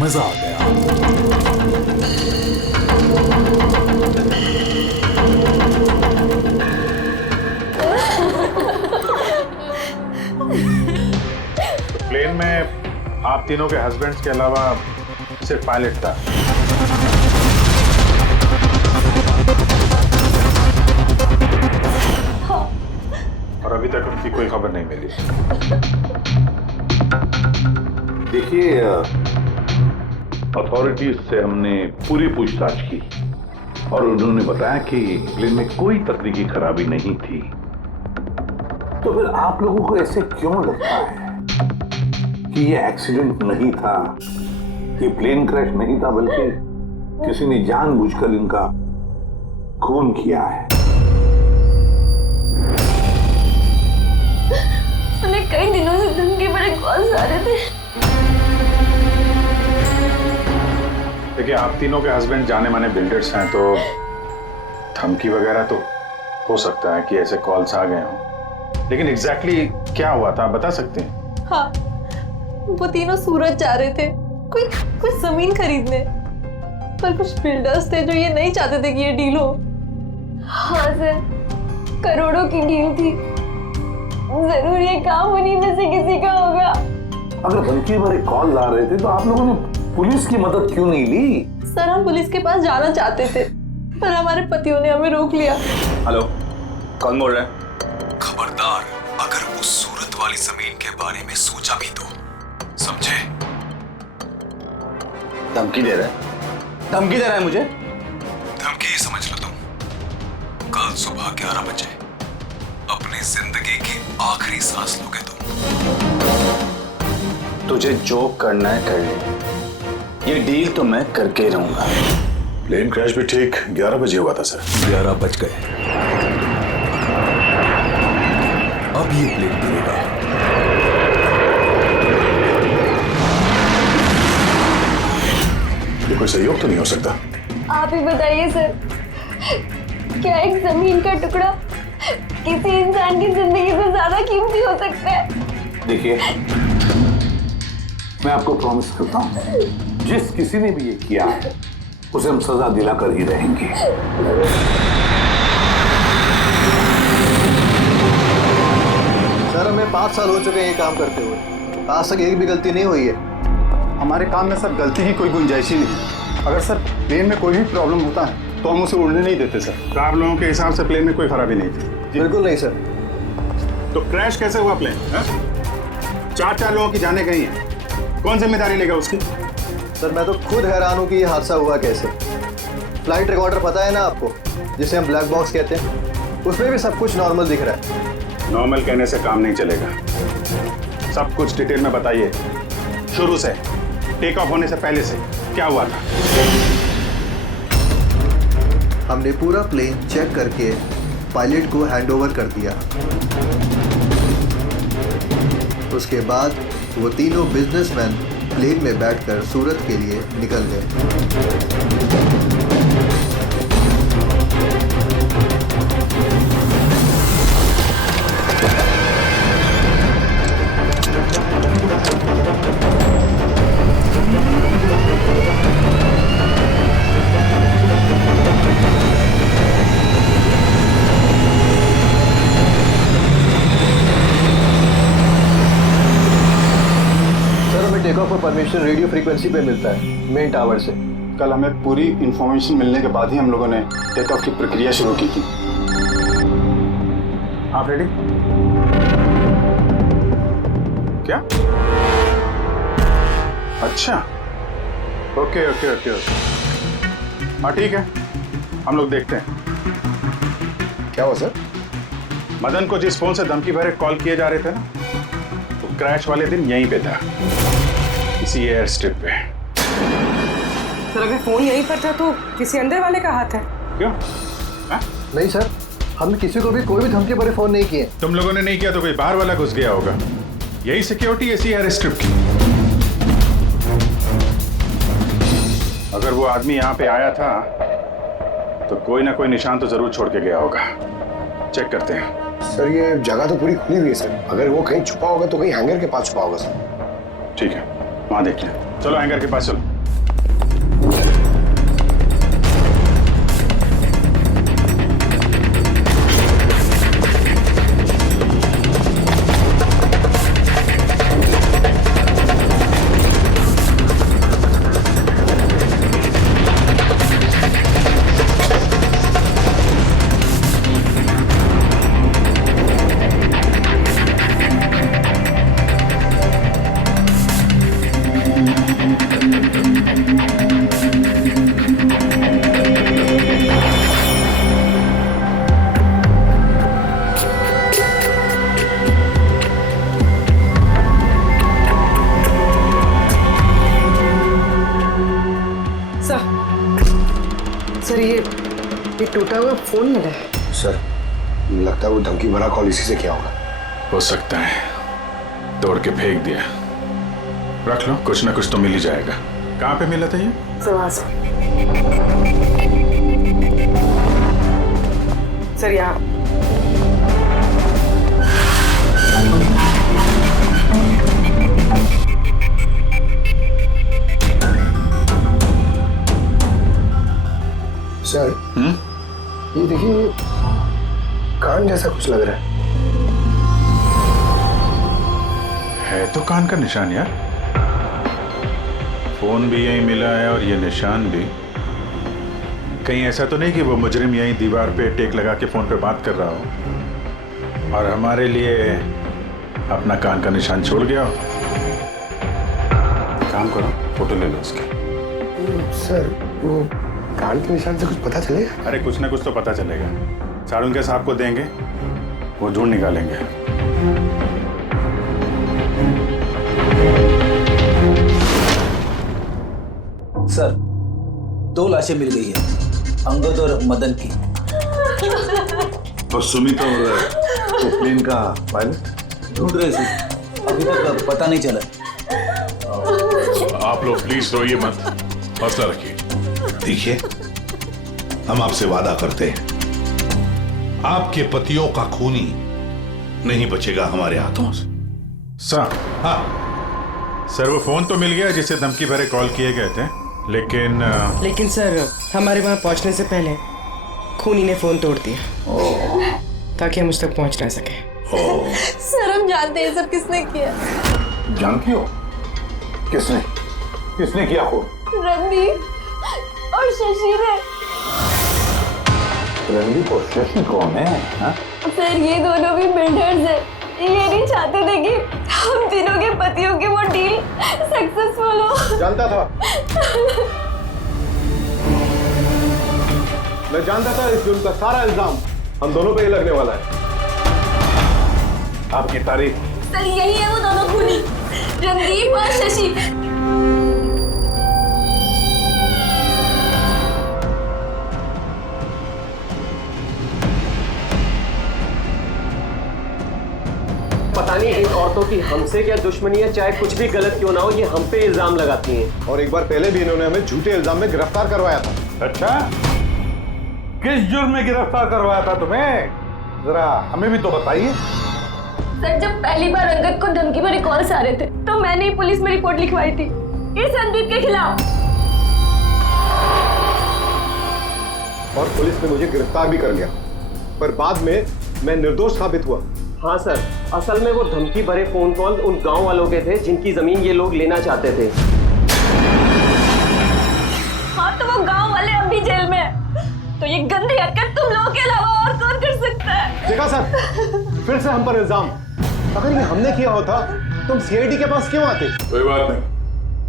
मजा आ गया। तो प्लेन में आप तीनों के हस्बैंड्स के अलावा सिर्फ पायलट था। और अभी तक उनकी कोई खबर नहीं मिली। देखिए, अथॉरिटीज से हमने पूरी पूछताछ की और उन्होंने बताया कि प्लेन में कोई तकनीकी खराबी नहीं थी। तो फिर आप लोगों को ऐसे क्यों लगता है कि ये एक्सीडेंट नहीं था, ये प्लेन क्रैश नहीं था, बल्कि किसी ने जानबूझकर इनका खून किया है? उन्हें कई दिनों से धमकी भरे कॉल्स आ रहे थे। देखिए, आप तीनों के हस्बैंड जाने माने बिल्डर्स हैं, तो धमकी वगैरह तो हो सकता है कि ऐसे कॉल्स आ गए हों, लेकिन एग्जैक्टली क्या हुआ था आप बता सकते हैं? हाँ, वो तीनों सूरत जा रहे थे कोई जमीन खरीदने, पर कुछ बिल्डर्स थे जो ये नहीं चाहते थे कि ये डील हो। हाँ सर, करोड़ों की डील थी, जरूर ये काम उन्हीं में से किसी का होगा। अगर धमकी भरे कॉल आ रहे थे तो आप लोगों ने पुलिस की मदद क्यों नहीं ली? सर, हम पुलिस के पास जाना चाहते थे, पर हमारे पतियों ने हमें रोक लिया। हेलो, कौन बोल रहा है? खबरदार, अगर उस सूरत वाली जमीन के बारे में सोचा भी तो, समझे? धमकी दे रहा है? धमकी दे रहा है मुझे? धमकी ही समझ लो तुम। कल सुबह 11 बजे अपनी जिंदगी की आखिरी सांस लोगे तुम। तुझे जो करना है कर ले, ये डील तो मैं करके ही रहूंगा। प्लेन क्रैश भी ठीक 11 बजे हुआ था सर। 11 बज गए, अब ये प्लेन गिरेगा। ये कोई सहयोग तो नहीं हो सकता? आप ही बताइए सर, क्या एक जमीन का टुकड़ा किसी इंसान की जिंदगी से ज्यादा कीमती हो सकता है? देखिए, मैं आपको प्रॉमिस करता हूं, जिस किसी ने भी ये किया है उसे हम सजा दिलाकर ही रहेंगे। सर, हमें 5 साल हो चुके हैं ये काम करते हुए, आज तक एक भी गलती नहीं हुई है। हमारे काम में सर गलती की कोई गुंजाइश ही नहीं। अगर सर प्लेन में कोई भी प्रॉब्लम होता है तो हम उसे उड़ने नहीं देते सर। तो आप लोगों के हिसाब से प्लेन में कोई खराबी नहीं थी? बिल्कुल नहीं सर। तो क्रैश कैसे हुआ प्लेन? 4 लोगों की जाने गई हैं, कौन जिम्मेदारी लेगा उसकी? सर, मैं तो खुद हैरान हूँ कि ये हादसा हुआ कैसे। फ्लाइट रिकॉर्डर पता है ना आपको, जिसे हम ब्लैक बॉक्स कहते हैं, उसमें भी सब कुछ नॉर्मल दिख रहा है। नॉर्मल कहने से काम नहीं चलेगा, सब कुछ डिटेल में बताइए, शुरू से, टेक ऑफ होने से पहले से क्या हुआ था? हमने पूरा प्लेन चेक करके पायलट को हैंडओवर कर दिया। उसके बाद वो तीनों बिजनेसमैन प्लेन में बैठकर सूरत के लिए निकल गए। टेक ऑफ का परमिशन रेडियो फ्रीक्वेंसी पे मिलता है, मेन टावर से। कल हमें पूरी इंफॉर्मेशन मिलने के बाद ही हम लोगों ने टेक ऑफ की प्रक्रिया शुरू की थी। आप रेडी? क्या? अच्छा, ओके ओके ओके ओके, हाँ ठीक है, हम लोग देखते हैं। क्या हुआ सर? मदन को जिस फोन से धमकी भरे कॉल किए जा रहे थे ना, वो क्रैश वाले दिन यहीं पे था, इसी एयर स्ट्रिप पे। सर, अगर फोन यहीं पर था तो किसी अंदर वाले का हाथ है। क्यों? नहीं सर, हमने किसी को भी कोई भी धमकी भरे फोन नहीं किए। तुम लोगों ने नहीं किया तो कोई बाहर वाला घुस गया होगा। यही सिक्योरिटी इसी एयर स्ट्रिप की। अगर वो आदमी यहाँ पे आया था तो कोई ना कोई निशान तो जरूर छोड़ के गया होगा। चेक करते हैं। सर, ये जगह तो पूरी खुली हुई है सर, अगर वो कहीं छुपा होगा तो कहीं हैंगर के पास छुपा होगा सर। ठीक है, वहां देख लें। चलो एंकर के पास चलो। सर ये टूटा हुआ फोन मिला है। सर लगता है वो धमकी भरा कॉल इसी से किया होगा। हो सकता है तोड़ के फेंक दिया। रख लो, कुछ ना कुछ तो मिल ही जाएगा। कहाँ पे मिला था ये? सर यहाँ सर ये देखिए कान जैसा कुछ लग रहा है तो कान का निशान यार। फोन भी यहीं मिला है और ये निशान भी। कहीं ऐसा तो नहीं कि वो मुजरिम यहीं दीवार पे टेक लगा के फोन पे बात कर रहा हो और हमारे लिए अपना कान का निशान छोड़ गया हो। काम करो, फोटो ले लो उसकी। सर वो कान के निशान से कुछ पता चलेगा? अरे कुछ ना कुछ तो पता चलेगा। सारुंगे साहब को देंगे, वो ढूंढ निकालेंगे। सर 2 लाशें मिल गई है, अंगद और मदन की। और सुमित और प्लेन का पायलट ढूंढ रहे सर, अभी तक पता नहीं चला। आप लोग प्लीज रोइए मत, हौसला रखिए। देखिए हम आपसे वादा करते हैं, आपके पतियों का खूनी नहीं बचेगा हमारे हाथों से। सर हाँ सर, वो फोन तो मिल गया जिसे धमकी भरे कॉल किए गए थे, लेकिन सर हमारे वहां पहुंचने से पहले खूनी ने फोन तोड़ दिया ताकि हम उस तक पहुंच ना सके। सर हम जानते हैं सब किसने किया। जानती हो किसने किसने किया हो? रणदीप और शशि ने। रणदीप और शशि कौन है? हाँ? सर ये दोनों भी बिल्डर्स हैं। ये नहीं चाहते थे कि हम तीनों के पतियों की वो डील सक्सेसफुल हो। जानता था, मैं जानता था इस जुर्म का सारा इल्जाम हम दोनों पे ही लगने वाला है। आपकी तारीफ। सर यही है वो दोनों खूनी, रणदीप और शशि। पता नहीं इन औरतों की हमसे क्या दुश्मनी है, चाहे कुछ भी गलत क्यों ना हो, ये हम पे इल्जाम लगाती हैं। और एक बार पहले भी इन्होंने हमें झूठे इल्जाम में गिरफ्तार करवाया था। अच्छा, किस जुर्म में गिरफ्तार करवाया था तुम्हें? जरा हमें भी तो बताइए। सर जब पहली बार अंगद को धमकी भरे कॉल्स आ रहे थे तो मैंने ही पुलिस में रिपोर्ट लिखवाई थी इस रणदीप के खिलाफ, और पुलिस ने मुझे गिरफ्तार भी कर लिया, पर बाद में मैं निर्दोष साबित हुआ। हाँ सर, असल में वो धमकी भरे फोन कॉल उन गांव वालों के थे जिनकी जमीन ये लोग लेना चाहते थे। हाँ तो वो गांव वाले अब भी जेल में हैं। तो ये गंदी हरकत तुम लोगों के अलावा और कौन कर सकता है? देखा सर, फिर से हम पर इल्जाम। अगर ये हमने किया होता तुम सीआईडी के पास क्यों आते? कोई बात नहीं,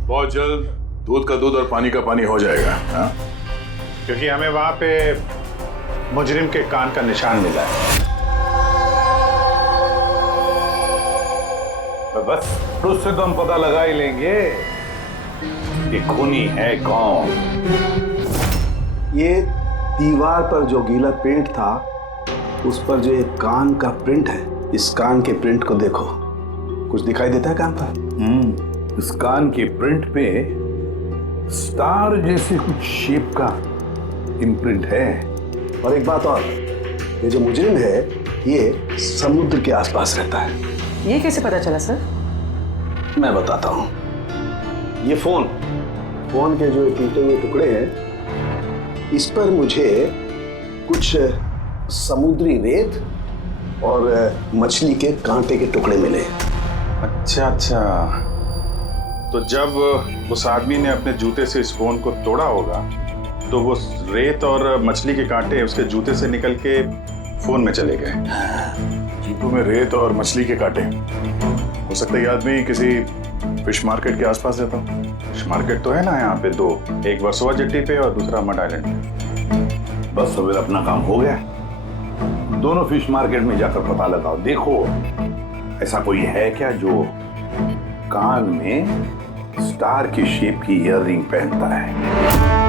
बहुत जल्द दूध का दूध और पानी का पानी हो जाएगा। हाँ? क्योंकि हमें वहां पे मुजरिम के कान का निशान मिला है। तो बस उससे तो हम पता लगा ही लेंगे कि खूनी है कौन। ये दीवार पर जो गीला पेंट था उस पर जो एक कान का प्रिंट है, इस कान के प्रिंट को देखो, कुछ दिखाई देता है कान पर? इस कान के प्रिंट पे स्टार जैसे कुछ शेप का इम्प्रिंट है। और एक बात और, ये जो मुजरिम है ये समुद्र के आसपास रहता है। ये कैसे पता चला सर? मैं बताता हूँ। ये फोन के जो ये टूटे हुए टुकड़े हैं, इस पर मुझे कुछ समुद्री रेत और मछली के कांटे के टुकड़े मिले। अच्छा अच्छा, तो जब उस आदमी ने अपने जूते से इस फोन को तोड़ा होगा तो वो रेत और मछली के कांटे उसके जूते से निकल के फोन में चले गए। जूतों में रेत और मछली के कांटे, हो सकता है ये आदमी किसी फिश मार्केट के आसपास रहता हो। फिश मार्केट तो है ना यहाँ पे दो, एक वर्सोवा जेट्टी पे और दूसरा मड आइलैंड पे। बस सवेर अपना काम हो गया। दोनों फिश मार्केट में जाकर पता लगाओ। देखो ऐसा कोई है क्या जो कान में स्टार की शेप की ईयररिंग पहनता है।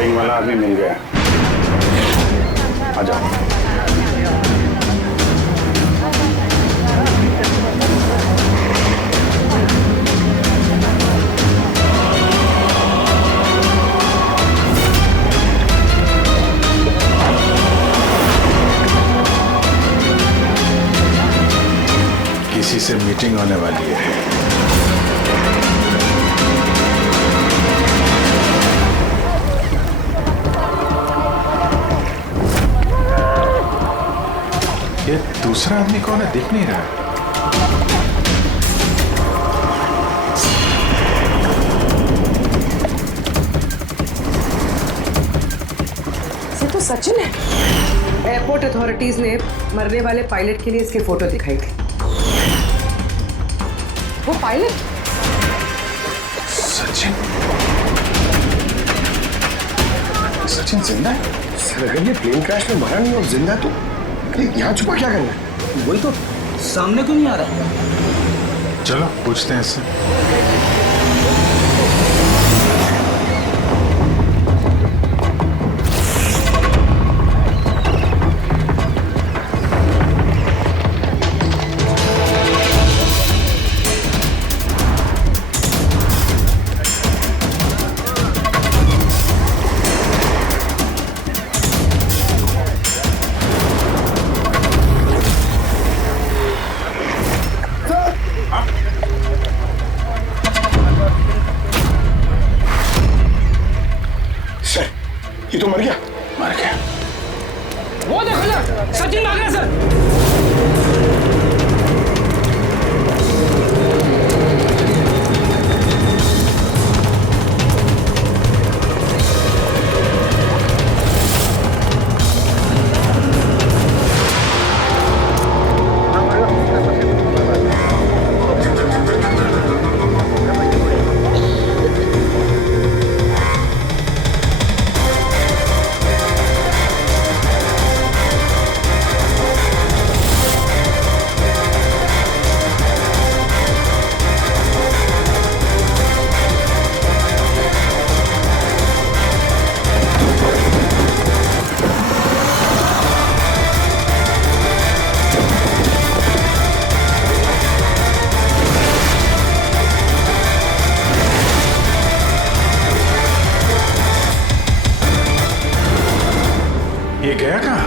रिंग वाला आदमी मिल गया, आ जाओ। किसी से मीटिंग होने वाली है। ये दूसरा आदमी कौन है, दिख नहीं रहा है। ये तो सचिन है। एयरपोर्ट अथॉरिटीज ने मरने वाले पायलट के लिए इसकी फोटो दिखाई थी। वो पायलट सचिन, सचिन जिंदा है? सर अगर ये प्लेन क्रैश में मरा नहीं और जिंदा है तो यहाँ छुपा क्या करना है? वही तो सामने क्यों नहीं आ रहा? चलो पूछते हैं इससे। ये तो मर गया। मर गया। वो देखो ना, सचिन भाग रहा है सर। ये गया कहाँ?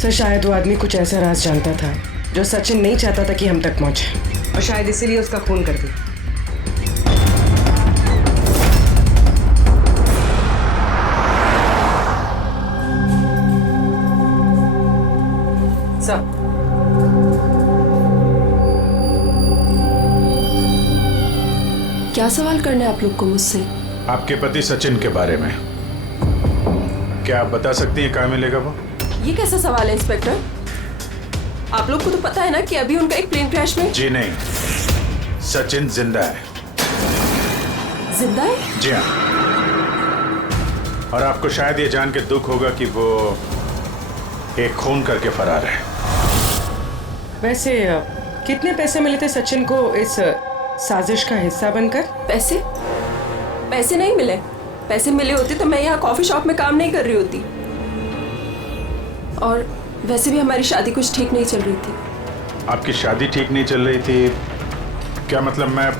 सर शायद वो आदमी कुछ ऐसा राज जानता था जो सचिन नहीं चाहता था कि हम तक पहुंचे, और शायद इसीलिए उसका खून कर दिया। सर क्या सवाल करना है आप लोग को मुझसे? आपके पति सचिन के बारे में क्या आप बता सकती हैं कहाँ मिलेगा वो? ये कैसा सवाल है इंस्पेक्टर? आप लोग को तो पता है ना कि अभी उनका एक प्लेन क्रैश में। जी नहीं, सचिन जिंदा है। जिंदा है? जी हाँ। और आपको शायद ये जान के दुख होगा कि वो एक खून करके फरार है। वैसे कितने पैसे मिले थे सचिन को इस साजिश का हिस्सा बनकर? पैसे? पैसे नहीं मिले। पैसे मिले होते तो मैं यहाँ कॉफी शॉप में काम नहीं कर रही होती। और वैसे भी हमारी शादी कुछ ठीक नहीं चल रही थी। आपकी शादी ठीक नहीं चल रही थी? क्या मतलब, मैं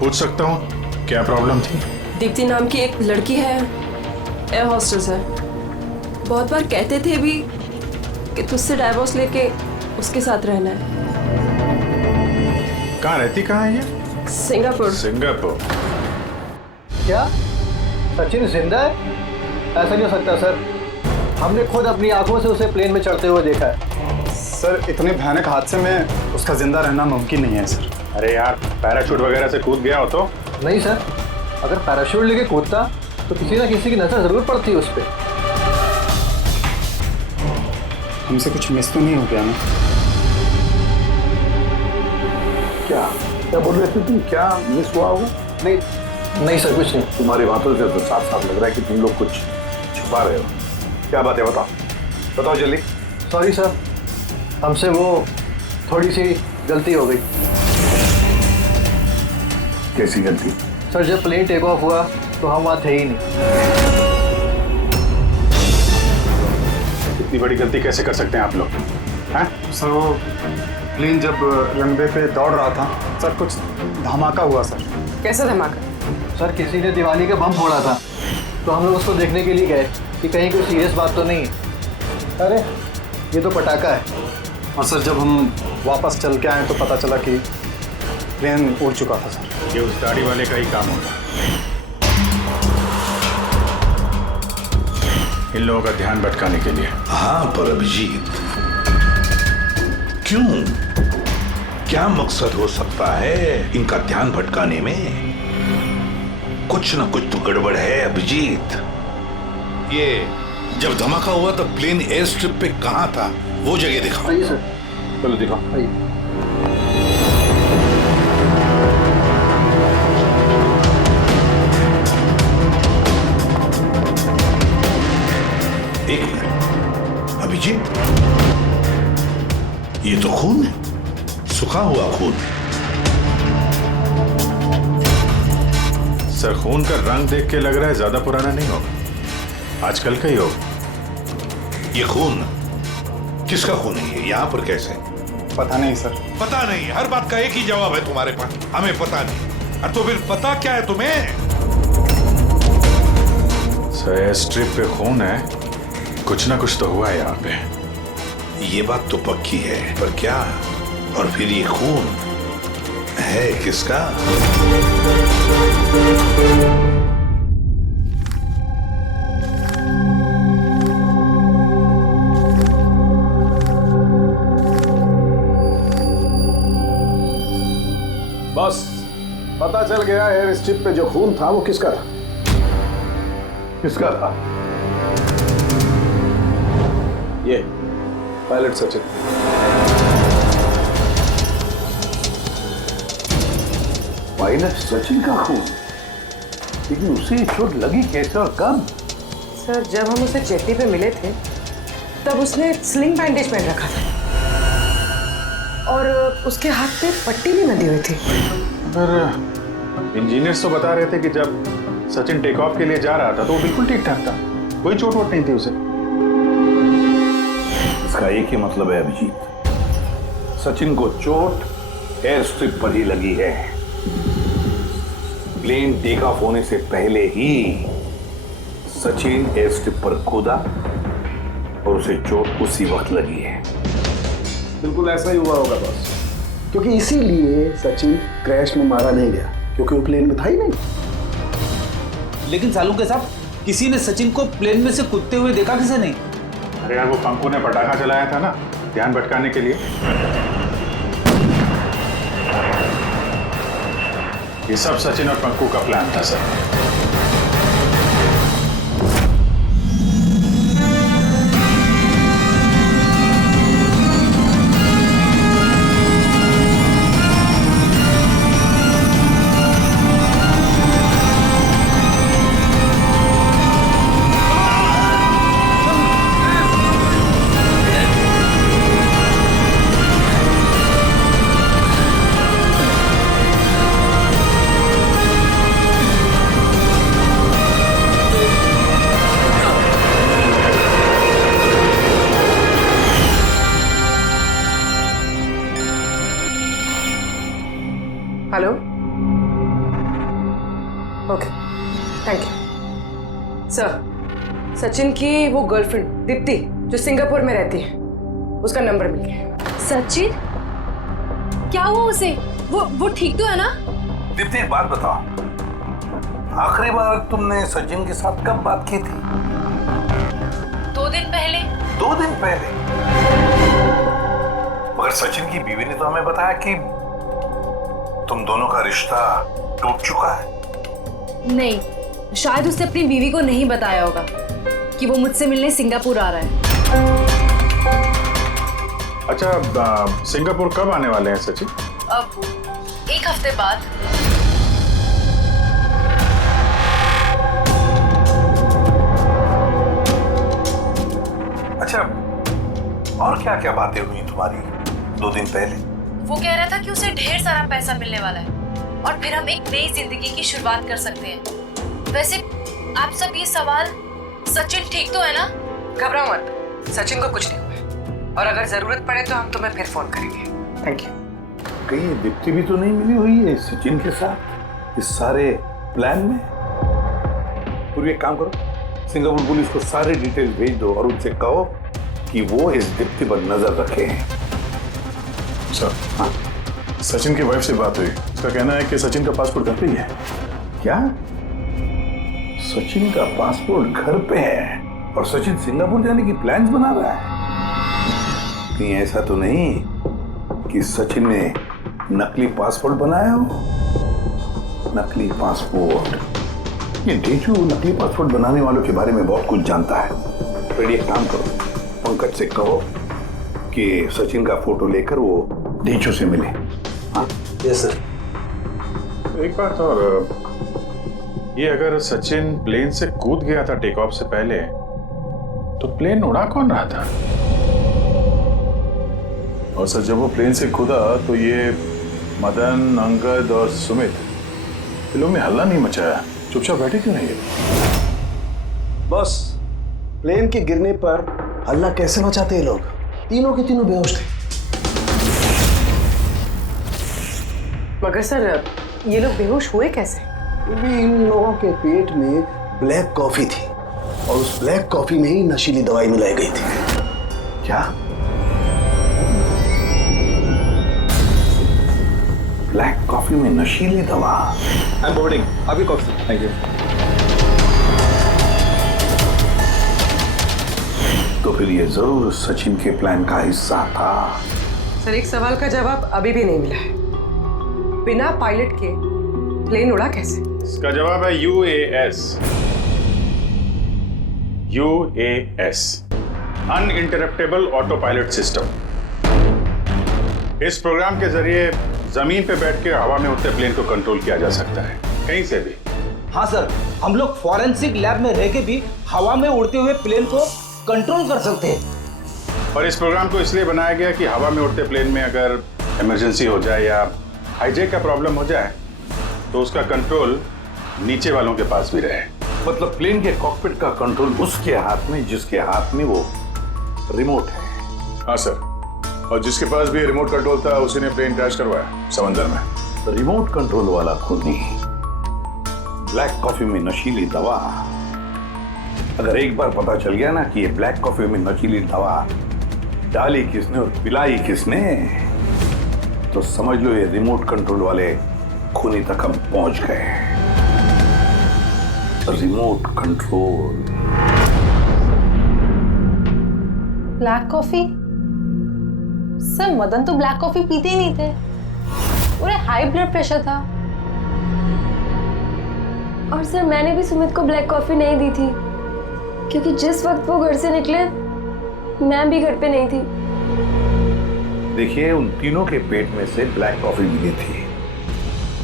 पूछ सकता हूँ क्या प्रॉब्लम थी? दीप्ति नाम की एक लड़की है, एयर होस्टेस है। बहुत बार कहते थे भी कि तुझसे डाइवोर्स लेके उसके साथ रहना है। कहाँ रहती, कहाँ है ये? सिंगापुर। सिंगापुर? क्या सचिन जिंदा है? ऐसा नहीं हो सकता सर, हमने खुद अपनी आंखों से उसे प्लेन में चढ़ते हुए देखा है। सर इतने भयानक हादसे में उसका जिंदा रहना मुमकिन नहीं है सर। अरे यार, पैराशूट वगैरह से कूद गया हो तो? नहीं सर, अगर पैराशूट लेके कूदता तो किसी ना किसी की नजर जरूर पड़ती है उस पर। हमसे कुछ मिस तो नहीं हो गया ना? क्या बोल रहे थे तुम? क्या मिस हुआ होगा? नहीं सर, कुछ नहीं। तुम्हारी बातों से तो साफ साफ लग रहा है कि तुम लोग कुछ छुपा रहे हो। क्या बात है, बताओ जल्दी। सॉरी सर, हमसे वो थोड़ी सी गलती हो गई। कैसी गलती? सर जब प्लेन टेक ऑफ हुआ तो हम वहाँ थे ही नहीं। इतनी बड़ी गलती कैसे कर सकते हैं आप लोग? हैं? सर वो प्लेन जब रनवे पे दौड़ रहा था सर, कुछ धमाका हुआ सर। कैसा धमाका? सर किसी ने दिवाली का बम फोड़ा था, तो हम लोग उसको देखने के लिए गए कि कहीं कोई सीरियस बात तो नहीं है। अरे ये तो पटाखा है। और सर जब हम वापस चल के आए तो पता चला कि प्लेन उड़ चुका था सर। ये उस दाढ़ी वाले का ही काम होगा, इन लोगों का ध्यान भटकाने के लिए। हाँ पर अभिजीत, क्यों? क्या मकसद हो सकता है इनका ध्यान भटकाने में? कुछ ना कुछ तो गड़बड़ है अभिजीत। ये जब धमाका हुआ तब प्लेन एयर स्ट्रिप पे कहाँ था, वो जगह दिखाओ। आइए सर। चलो दिखाओ। आइए। एक मिनट अभिजीत, ये तो खून है, सूखा हुआ खून। सर खून का रंग देख के लग रहा है ज्यादा पुराना नहीं होगा, आजकल का ही होगा। ये खून किसका खून है? ये यहाँ पर कैसे? पता नहीं सर। पता नहीं? हर बात का एक ही जवाब है तुम्हारे पास, हमें पता नहीं। और तो फिर पता क्या है तुम्हें? सर एयर स्ट्रिप पे खून है, कुछ ना कुछ तो हुआ है यहाँ पे। ये बात तो पक्की है, पर क्या? और फिर ये खून है किसका? बस पता चल गया, एयर स्ट्रिप पे जो खून था वो किसका था? किसका था? ये पायलट सचिन। पायलट सचिन का खून? लेकिन उसे चोट लगी कैसे और कब? सर जब हम उसे जेटी पे मिले थे तब उसने स्लिंग बैंडेज पहन रखा था और उसके हाथ पे पट्टी भी बंधी हुई थी। पर इंजीनियर्स तो बता रहे थे कि जब सचिन टेक ऑफ के लिए जा रहा था तो वो बिल्कुल ठीक ठाक था, कोई चोट वोट नहीं थी उसे। इसका एक ही मतलब है अभिजीत, सचिन को चोट एयर स्ट्रिप पर ही लगी है। प्लेन टेक ऑफ होने से पहले ही सचिन एयर स्ट्रिप पर कूदा और उसे चोट उसी वक्त लगी है। बिल्कुल ऐसा ही हुआ होगा बॉस, क्योंकि इसीलिए सचिन क्रैश में मारा नहीं गया, क्योंकि वो प्लेन में था ही नहीं। लेकिन सालू के साहब, किसी ने सचिन को प्लेन में से कूदते हुए देखा किसे नहीं? अरे यार वो पंकु ने पटाखा चलाया था ना ध्यान भटकाने के लिए। ये सब सचिन और पंकु का प्लान था sir. Hello, okay, thank you sir. Sachin की वो गर्लफ्रेंड दीप्ति जो सिंगापुर में रहती है, उसका नंबर मिल गया। सचिन, क्या हुआ उसे? वो ठीक तो है ना? दीप्ति एक बात बताओ, आखिरी बार तुमने सचिन के साथ कब बात की थी? 2 दिन पहले। 2 दिन पहले? मगर सचिन की बीवी ने तो हमें बताया कि तुम दोनों का रिश्ता टूट चुका है। नहीं, शायद उसने अपनी बीवी को नहीं बताया होगा कि वो मुझसे मिलने सिंगापुर आ रहा है। अच्छा, सिंगापुर कब आने वाले हैं सचिन? अब 1 हफ्ते बाद। अच्छा, और क्या क्या बातें हुई तुम्हारी 2 दिन पहले? वो कह रहा था कि उसे ढेर सारा पैसा मिलने वाला है और फिर हम एक नई जिंदगी की शुरुआत कर सकते हैं। वैसे आप सब ये सवाल, सचिन ठीक तो है ना? घबराओ मत, सचिन को कुछ नहीं हुआ है और अगर जरूरत पड़े तो हम तुम्हें फिर फोन करेंगे। Thank you. कहीं दीप्ति भी तो नहीं मिली हुई है सचिन के साथ इस सारे प्लान में? पूरी एक काम करो, सिंगापुर पुलिस को सारे डिटेल्स भेज दो और उनसे कहो कि वो इस दीप्ति पर नजर रखे। सर, हाँ, सचिन की वाइफ से बात हुई, उसका कहना है कि सचिन का पासपोर्ट घर पे ही है। क्या? सचिन का पासपोर्ट घर पे है और सचिन सिंगापुर जाने की प्लान्स बना रहा है? कहीं ऐसा तो नहीं कि सचिन ने नकली पासपोर्ट बनाया हो? नकली पासपोर्ट, ये ढेंचू नकली पासपोर्ट बनाने वालों के बारे में बहुत कुछ जानता है। फिर एक काम करो, पंकज से कहो कि सचिन का फोटो लेकर वो ढेंचू से मिले। हाँ, यस सर। एक बात और, ये अगर सचिन प्लेन से कूद गया था टेक ऑफ से पहले, तो प्लेन उड़ा कौन रहा था? और सर, जब वो प्लेन से कूदा तो ये मदन, अंगद और सुमित, इन लोगों ने हल्ला नहीं मचाया, चुपचाप बैठे क्यों नहीं? बॉस, प्लेन के गिरने पर हल्ला कैसे मचाते हैं लोग? तीनों के तीनों बेहोश थे। मगर सर, ये लोग बेहोश हुए कैसे? भी इन लोगों के पेट में ब्लैक कॉफी थी और उस ब्लैक कॉफी में ही नशीली दवाई मिलाई गई थी। क्या? ब्लैक कॉफी में नशीली दवा? आई एम बोर्डिंग, अभी कॉफी। Thank you. तो फिर ये जरूर सचिन के प्लान का हिस्सा था। सर, एक सवाल का जवाब अभी भी नहीं मिला है। बिना पायलट के प्लेन उड़ा कैसे? इसका जवाब है UAS। UAS, uninterruptible auto pilot system. इस प्रोग्राम के जरिए जमीन पे बैठ के हवा में उड़ते प्लेन को कंट्रोल किया जा सकता है, कहीं से भी। हाँ सर, हम लोग फॉरेंसिक लैब में रह के भी हवा में उड़ते हुए प्लेन को कंट्रोल कर सकते हैं। और इस प्रोग्राम को इसलिए बनाया गया कि हवा में उड़ते प्लेन में अगर इमरजेंसी हो जाए या हाईजैक का प्रॉब्लम हो जाए तो उसका कंट्रोल नीचे वालों के पास भी रहे। मतलब प्लेन के कॉकपिट का कंट्रोल उसके हाथ में जिसके हाथ में वो रिमोट है। हाँ सर, और जिसके पास भी रिमोट कंट्रोल था उसी ने प्लेन क्रैश करवाया समंदर में। रिमोट कंट्रोल वाला खुद नहीं, ब्लैक कॉफी में नशीली दवा। अगर एक बार पता चल गया ना कि ये ब्लैक कॉफी में नशीली दवा डाली किसने और पिलाई किसने, तो समझ लो ये रिमोट कंट्रोल वाले खूनी तक हम पहुंच गए। Remote control. Black coffee? Sir, Madan तो ब्लैक कॉफी पीते ही नहीं थे, उन्हें हाई ब्लड प्रेशर था। और सर मैंने भी सुमित को ब्लैक कॉफ़ी नहीं दी थी क्योंकि जिस वक्त वो घर से निकले मैं भी घर पे नहीं थी। देखिए, उन तीनों के पेट में से ब्लैक कॉफी मिली थी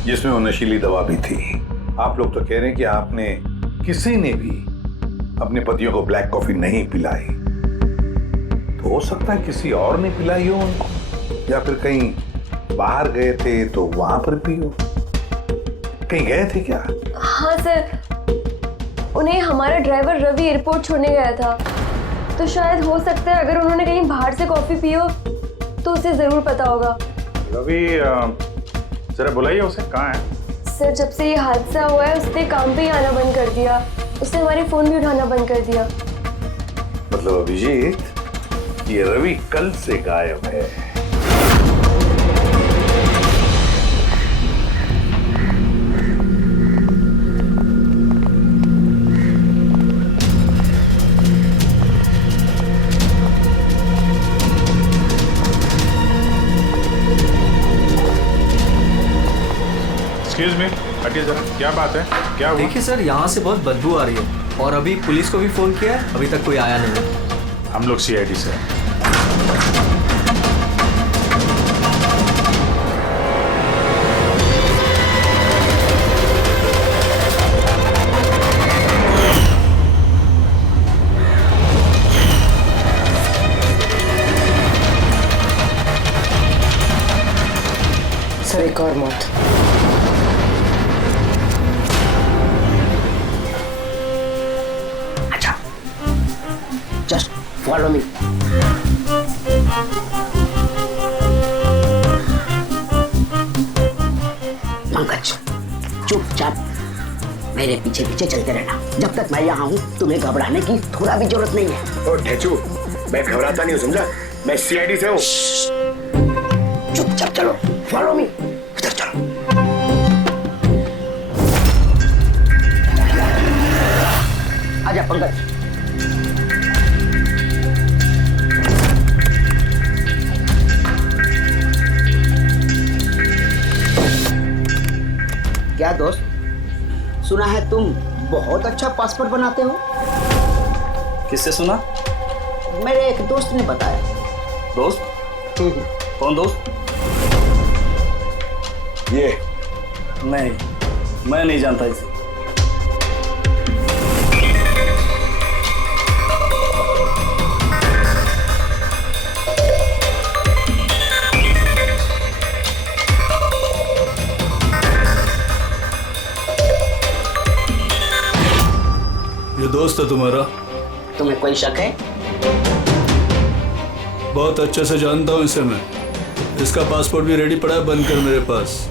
जिसमें वो नशीली दवा भी थी। आप लोग तो कह रहे हैं कि आपने किसी ने भी अपने पतियों को ब्लैक कॉफी नहीं पिलाई, तो हो सकता है किसी और ने पिलाई हो उनको, या फिर कहीं बाहर गए थे तो वहां पर पी हो। कहीं गए थे क्या? हाँ सर, उन्हें हमारा ड्राइवर रवि एयरपोर्ट छोड़ने गया था, तो शायद हो सकता है अगर उन्होंने कहीं बाहर से कॉफी पी हो तो उसे जरूर पता होगा। रवि जरा बुलाइए उसे, कहाँ है? सर जब से ये हादसा हुआ है उसने काम पे ही आना बंद कर दिया, उसने हमारे फोन भी उठाना बंद कर दिया। मतलब अभिजीत, ये रवि कल से गायब है। एक्सक्यूज मी, हटिए जरा, क्या बात है, क्या हुआ? देखिए सर, यहाँ से बहुत बदबू आ रही है और अभी पुलिस को भी फोन किया है, अभी तक कोई आया नहीं है। हम लोग CID से हैं। सर एक और मौत। अच्छा, जस्ट फॉलो मी। पंकज, चुपचाप मेरे पीछे पीछे चलते रहना। जब तक मैं यहाँ हूँ तुम्हें घबराने की थोड़ा भी जरूरत नहीं है। ओ ठेचू, मैं घबराता नहीं हूँ, समझा? मैं CID से हूँ। चुपचाप चलो, फॉलो मी। इधर चलो। आजा पंकज। क्या दोस्त, सुना है तुम बहुत अच्छा पासपोर्ट बनाते हो? किससे सुना? मेरे एक दोस्त ने बताया। दोस्त? कौन दोस्त? ये नहीं, मैं नहीं जानता इसे। ये दोस्त है तुम्हारा? तुम्हें कोई शक है? बहुत अच्छे से जानता हूँ इसे मैं। इसका पासपोर्ट भी रेडी पड़ा है, बनकर मेरे पास।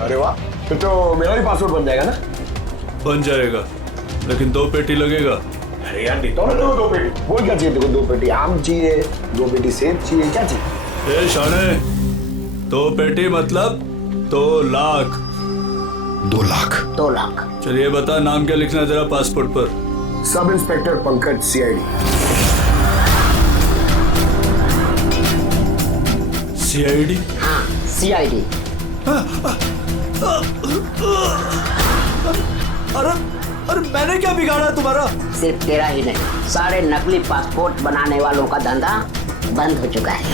अरे वाह, फिर तो मेरा भी पासपोर्ट बन जाएगा ना? बन जाएगा, लेकिन 2 पेटी लगेगा। अरे यार देता हूँ ना 2 पेटी। बोल क्या चाहिए? देखो 2 पेटी आम चाहिए, 2 पेटी सेब चाहिए, क्या चाहिए? ए शाने, 2 पेटी मतलब 2 लाख। 2 लाख? 2 लाख। चलिए बता, नाम क्या लिखना है तेरा पासपोर्ट पर? Sub inspector Pankaj, CID। CID? हाँ, CID। अरे मैंने क्या बिगाड़ा तुम्हारा? सिर्फ तेरा ही नहीं, सारे नकली पासपोर्ट बनाने वालों का धंधा बंद हो चुका है।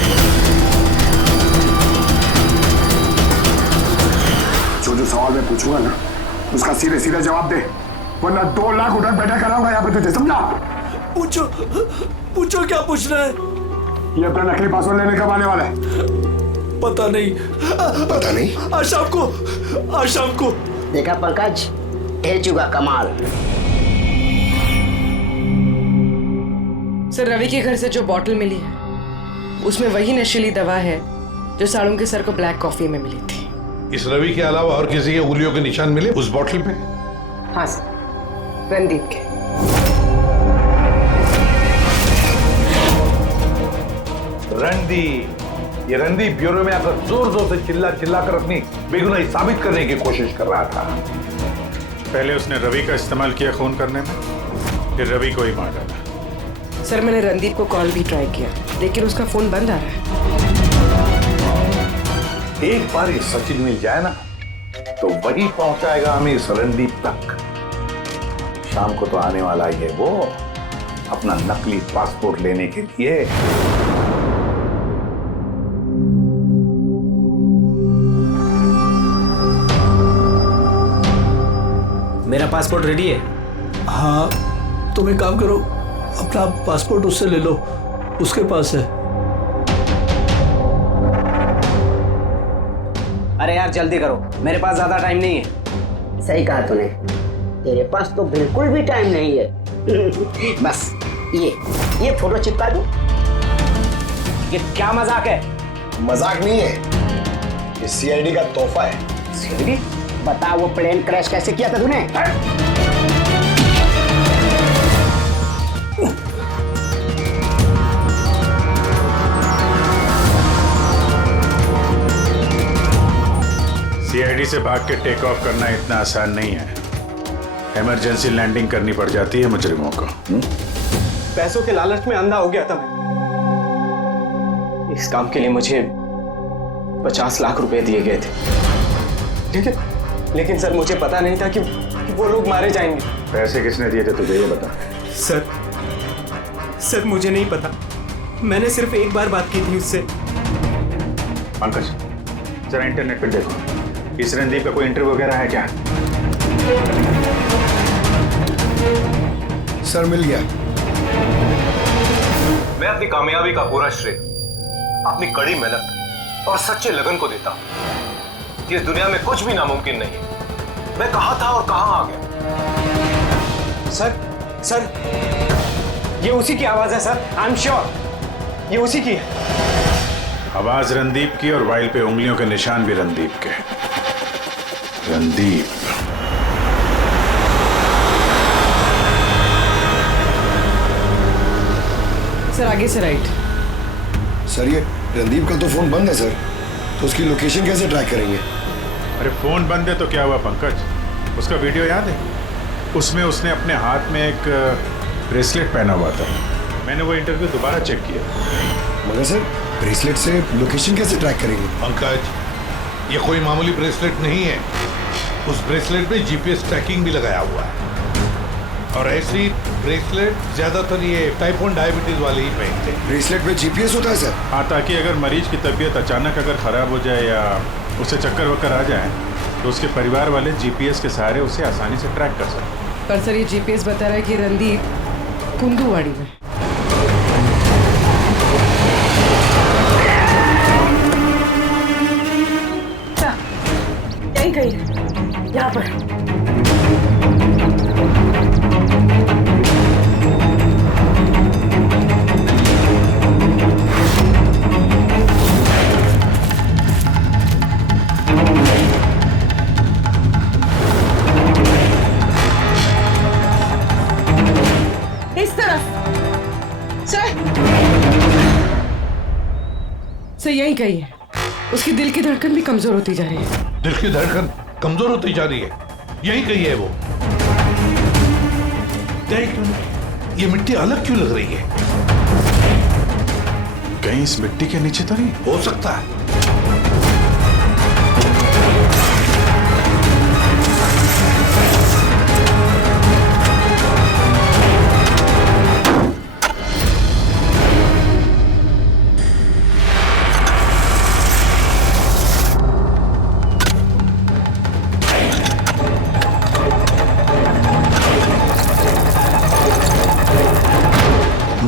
जो सवाल मैं पूछूंगा ना, उसका सीधे सीधे जवाब दे, वरना 2 लाख उठक बैठक कराऊंगा यहाँ पे तुझे, समझा? पूछो क्या पूछना है? ये अपना नकली पासपोर्ट लेने कब आने वाला है? पता नहीं। पता नहीं? आज शाम को। देखा पंकज, ठेचू का कमाल। सर रवि के घर से जो बॉटल मिली है उसमें वही नशीली दवा है जो साड़ू के सर को ब्लैक कॉफी में मिली थी। इस रवि के अलावा और किसी के उंगलियों के निशान मिले उस बॉटल पे? हाँ सर, रणदीप के। रणदीप, ये रणदीप ब्यूरो में आकर जोर जोर से चिल्ला कर अपनी बेगुनाही साबित करने की कोशिश कर रहा था। पहले उसने रवि का इस्तेमाल किया खून करने में, फिर रवि को ही मार डाला। सर मैंने रणदीप को कॉल भी ट्राई किया, लेकिन उसका फोन बंद आ रहा है। एक बार ये सचिन मिल जाए ना, तो वही पहुंचाएगा हमें इस रणदीप तक। शाम को तो आने वाला ही है वो, अपना नकली पासपोर्ट लेने के लिए। मेरा पासपोर्ट रेडी है। हाँ, तुम एक काम करो, अपना पासपोर्ट उससे ले लो, उसके पास है। अरे यार जल्दी करो, मेरे पास ज्यादा टाइम नहीं है। सही कहा तूने, तेरे पास तो बिल्कुल भी टाइम नहीं है। बस ये फोटो चिपका दो। ये क्या मजाक है? मजाक नहीं है, ये सीआईडी का तोहफा है। सीआईडी? बता वो प्लेन क्रैश कैसे किया था तूने? सीआईडी से भाग के टेक ऑफ करना इतना आसान नहीं है। इमरजेंसी लैंडिंग करनी पड़ जाती है मुजरिमों को। पैसों के लालच में अंधा हो गया था मैं। इस काम के लिए मुझे 50 लाख रुपए दिए गए थे, लेकिन सर मुझे पता नहीं था कि वो लोग मारे जाएंगे। पैसे किसने दिए थे तुझे, ये बता। सर मुझे नहीं पता, मैंने सिर्फ एक बार बात की थी उससे। पंकज, जरा इंटरनेट पे देखो, इस रणदीप का कोई इंटरव्यू वगैरह है क्या? सर मिल गया। मैं अपनी कामयाबी का पूरा श्रेय अपनी कड़ी मेहनत और सच्चे लगन को देता हूं। इस दुनिया में कुछ भी नामुमकिन नहीं। मैं कहां था और कहां आ गया। सर ये उसी की आवाज है सर, आई एम श्योर ये उसी की है। आवाज रणदीप की और वाइल पे उंगलियों के निशान भी रणदीप के। रणदीप। सर आगे से राइट। सर ये रणदीप का तो फोन बंद है सर, तो उसकी लोकेशन कैसे ट्रैक करेंगे? अरे फोन बंद है तो क्या हुआ पंकज, उसका वीडियो याद है? उसमें उसने अपने हाथ में एक ब्रेसलेट पहना हुआ था। मैंने वो इंटरव्यू दोबारा चेक किया। मगर सर ब्रेसलेट से लोकेशन कैसे ट्रैक करेंगे? पंकज, ये कोई मामूली ब्रेसलेट नहीं है। उस ब्रेसलेट में जीपीएस ट्रैकिंग भी लगाया हुआ है, और ऐसी ब्रेसलेट ज्यादातर ये टाइप 1 डायबिटीज वाले ही पहनते हैं। ब्रेसलेट में जीपीएस होता है सर? हाँ, ताकि अगर मरीज की तबीयत अचानक अगर खराब हो जाए या उसे चक्कर वक्कर आ जाए तो उसके परिवार वाले जीपीएस के सहारे उसे आसानी से ट्रैक कर सकते। पर सर ये जीपीएस बता रहा है कि रणदीप कुंदूवाड़ी में। यहीं कहीं, यहाँ पर। इस तरफ सर यहीं कहीं है। उसकी दिल की धड़कन भी कमजोर होती जा रही है। दिल की धड़कन कमजोर होती जा रही है, यही कही है वो। देख, ये मिट्टी अलग क्यों लग रही है? कहीं इस मिट्टी के नीचे तो नहीं हो सकता है।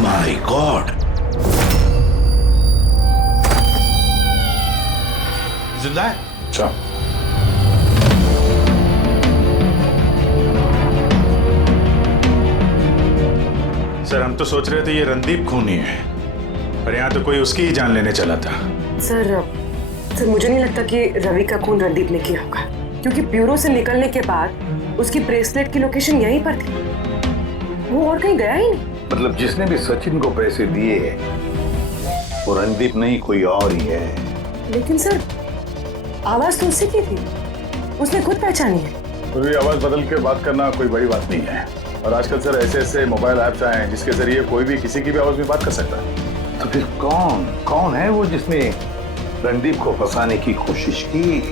My God! जिंदा है? अच्छा। सर हम तो सोच रहे थे ये रणदीप खूनी है, पर यहाँ तो कोई उसकी ही जान लेने चला था। सर मुझे नहीं लगता कि रवि का खून रणदीप ने किया होगा, क्योंकि ब्यूरो से निकलने के बाद उसकी ब्रेसलेट की लोकेशन यहीं पर थी, वो और कहीं गया ही नहीं। मतलब जिसने भी सचिन को पैसे दिए वो रणदीप नहीं, कोई और ही है। लेकिन सर आवाज तो उससे की थी, उसने खुद पहचानी है। तो भी आवाज बदल के बात करना कोई बड़ी बात नहीं है, और आजकल सर ऐसे ऐसे मोबाइल ऐप्स आए हैं जिसके जरिए कोई भी किसी की भी आवाज में बात कर सकता है। तो फिर कौन है वो जिसने रणदीप को फंसाने की कोशिश की?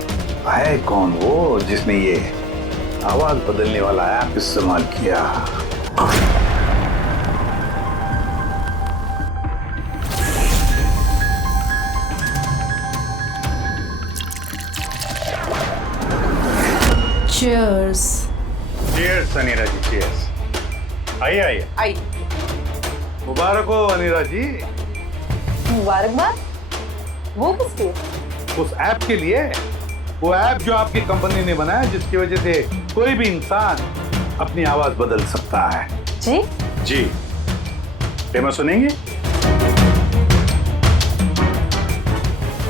है कौन वो जिसने ये आवाज बदलने वाला ऐप इस्तेमाल किया। Cheers. चीयर्स अनीरा जी, चीयर्स। आइए आइए। आई। मुबारक हो अनीरा जी। मुबारकबाद? वो किसके? उस ऐप के लिए, वो ऐप जो आपकी कंपनी ने बनाया, जिसकी वजह से कोई भी इंसान अपनी आवाज बदल सकता है। जी? जी। डेमो सुनेंगे?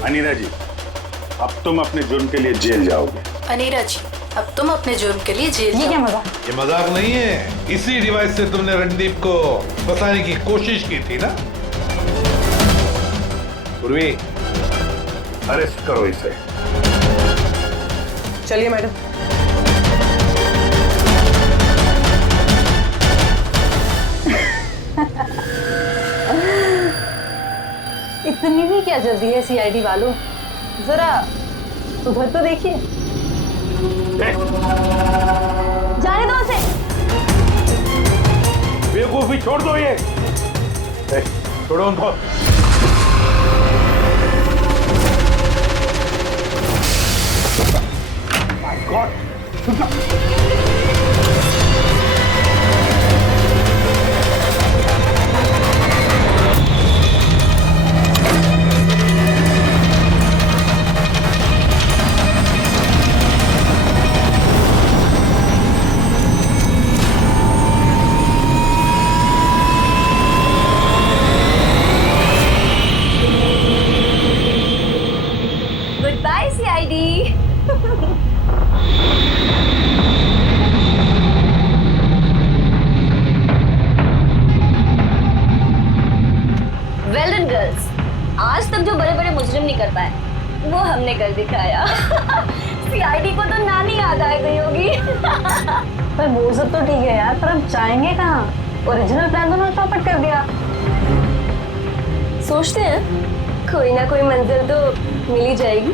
अनीरा जी, अब तुम अपने जुर्म के लिए जेल जाओगे। अनीरा जी, अब तुम अपने जुर्म के लिए जेल जाओ। ये मजाक नहीं है। इसी डिवाइस से तुमने रणदीप को फंसाने की कोशिश की थी ना? पूर्वी, अरेस्ट करो इसे। चलिए मैडम। इतनी भी क्या जल्दी है सीआईडी वालों, जरा उधर तो देखिए। जाने दो उसे। बेवकूफी छोड़ दो ये। छोड़ो उनको। Good bye CID. Well done girls, आज तक जो बड़े बड़े मुजरिम नहीं कर पाए वो हमने कर दिखाया। सीआईडी को तो नानी याद आ गई होगी। पर वो सब तो ठीक है यार, पर अब जाएंगे कहाँ? ओरिजिनल प्लान तो ना चौपट कर दिया। सोचते हैं कोई ना कोई मंजिल तो मिल ही जाएगी।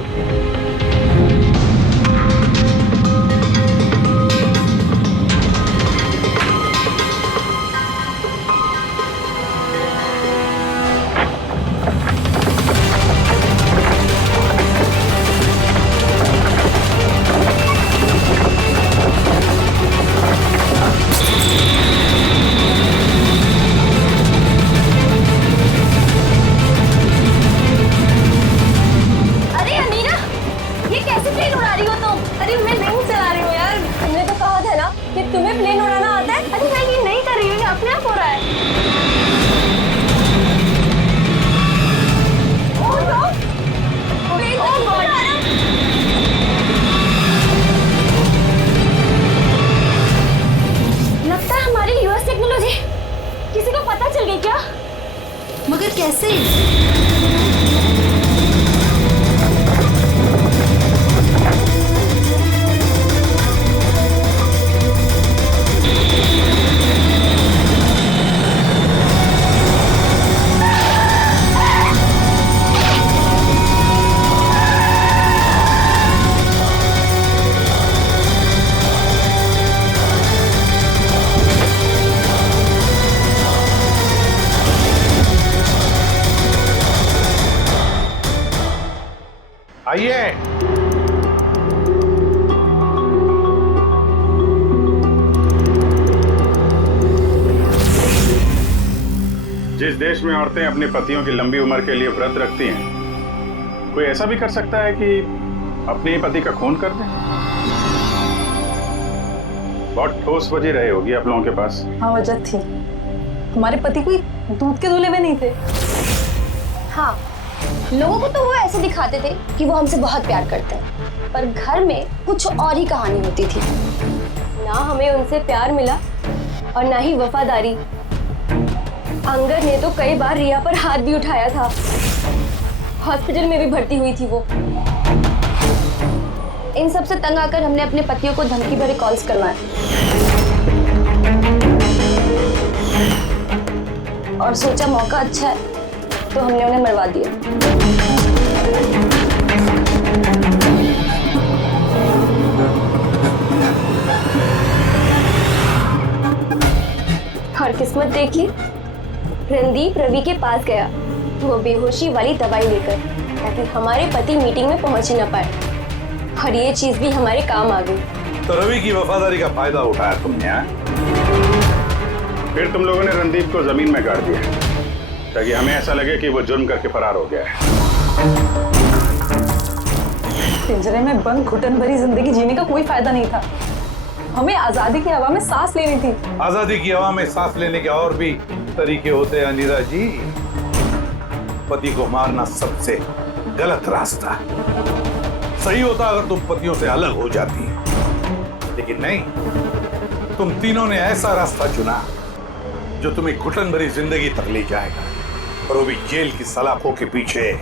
अरे अमीरा, ये कैसे प्लेन उड़ा रही हो तुम? अरे मैं नहीं चला रही हूँ यार, तुमने तो कहा था ना कि तुम्हें प्लेन उड़ाना आता है। अरे मैं ये नहीं कर रही हूँ, ये अपने आप हो रहा है। ओह नो, प्लेन तो नहीं उड़ा रहा। लगता है हमारी यूएस टेक्नोलॉजी किसी को पता चल गई क्या? मगर कैसे? आइए। जिस देश में औरतें अपने पतियों की लंबी उम्र के लिए व्रत रखती हैं, कोई ऐसा भी कर सकता है कि अपने ही पति का खून कर दे? बहुत ठोस वजह रहे होगी आप लोगों के पास। हाँ, वजह थी। हमारे पति कोई दूध के धुले में नहीं थे। हाँ, लोगों को तो वो ऐसे दिखाते थे कि वो हमसे बहुत प्यार करते हैं, पर घर में कुछ और ही कहानी होती थी। ना हमें उनसे प्यार मिला और ना ही वफादारी। अंगद ने तो कई बार रिया पर हाथ भी उठाया था। हॉस्पिटल में भी भर्ती हुई थी वो। इन सब से तंग आकर हमने अपने पतियों को धमकी भरे कॉल्स करवाए और सोचा मौका अच्छा है तो हमने उन्हें मरवा दिया। और किस्मत देखिए, रणदीप रवि के पास गया, वो बेहोशी वाली दवाई लेकर, ताकि हमारे पति मीटिंग में पहुंच ही ना पाए। और ये चीज भी हमारे काम आ गई। तो रवि की वफादारी का फायदा उठाया तुमने, हाँ? फिर तुम लोगों ने रणदीप को जमीन में गाड़ दिया ताकि हमें ऐसा लगे कि वो जुर्म करके फरार हो गया है। पिंजरे में बंद घुटन भरी जिंदगी जीने का कोई फायदा नहीं था। हमें आजादी की हवा में सांस लेनी थी। आजादी की हवा में सांस लेने के और भी तरीके होते हैं अनीरा जी। पति को मारना सबसे गलत रास्ता। सही होता अगर तुम पतियों से अलग हो जाती, लेकिन नहीं, तुम तीनों ने ऐसा रास्ता चुना जो तुम्हें घुटन भरी जिंदगी तक ले जाएगा, और वो भी जेल की सलाखों के पीछे।